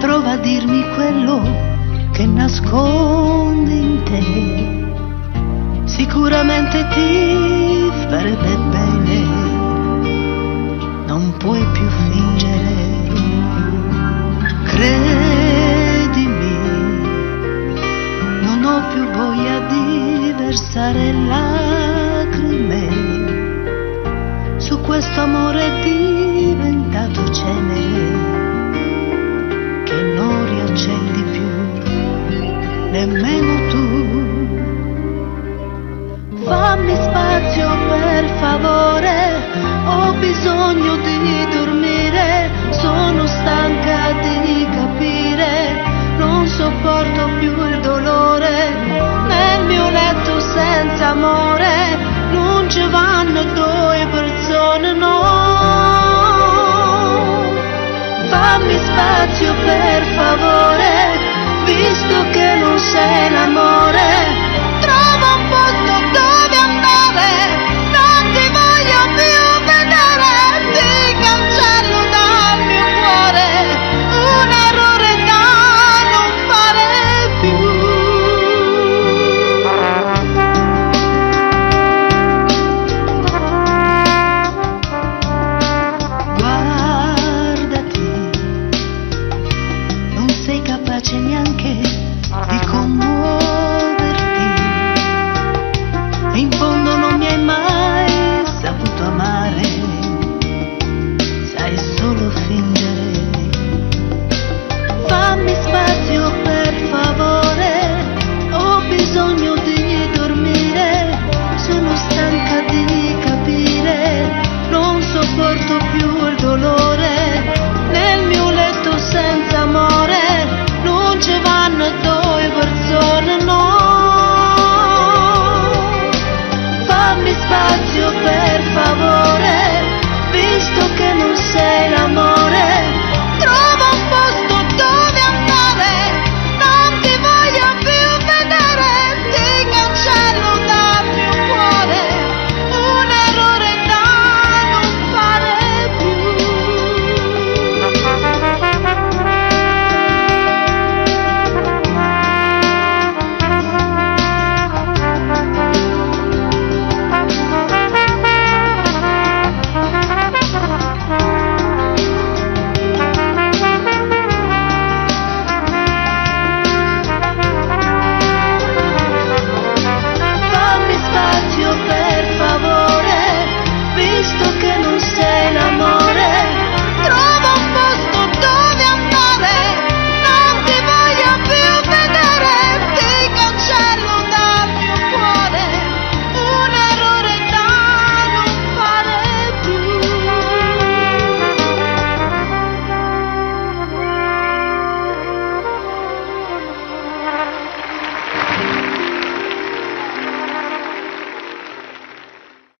prova a dirmi quello che nascondi in te. Sicuramente ti farebbe bene, non puoi più fingere. Credimi, non ho più voglia di versare lacrime. Su questo amore diventato cenere che non riaccendi più nemmeno tu. Fammi spazio per favore, ho bisogno di dormire, sono stanca di capire, non sopporto più il dolore, nel mio letto senza amore, non ci vanno due persone, no. Fammi spazio per favore, visto che non sei l'amore,